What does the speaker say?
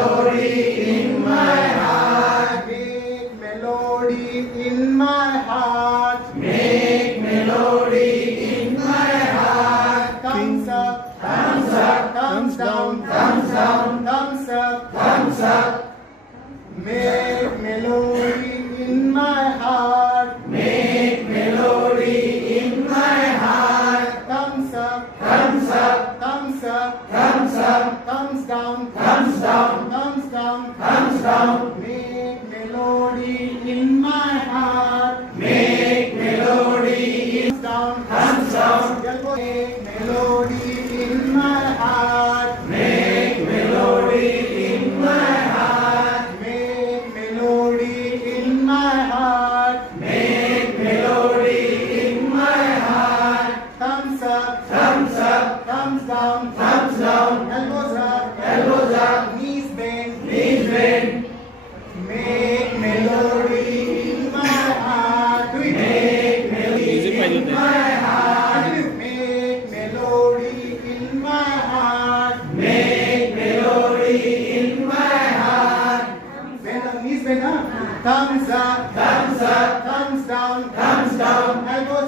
melody in my heart. Make melody in my heart. Make melody in my heart. Thumbs up, Thumbs up, thumbs down, thumbs down, thumbs up, thumbs up. make melody in my heart. Make melody in my heart. Thumbs up, Thumbs up, thumbs up, thumbs up, thumbs down, thumbs down, thumbs down, thumbs down. make melody in my heart. Make melody in Down, thumbs down. make melody in my heart. Make melody in my heart. Make melody in my heart. Make melody in my heart. Thumbs up, Thumbs up, thumbs down, thumbs down, elbows up, elbows up, knees bend. knees bend. Make melody in my heart. Do it. Make melody in my heart. Make melody in my heart. Make melody in my heart. Bend the knees bend up. Thumbs up, Thumbs up, thumbs down, thumbs down, elbows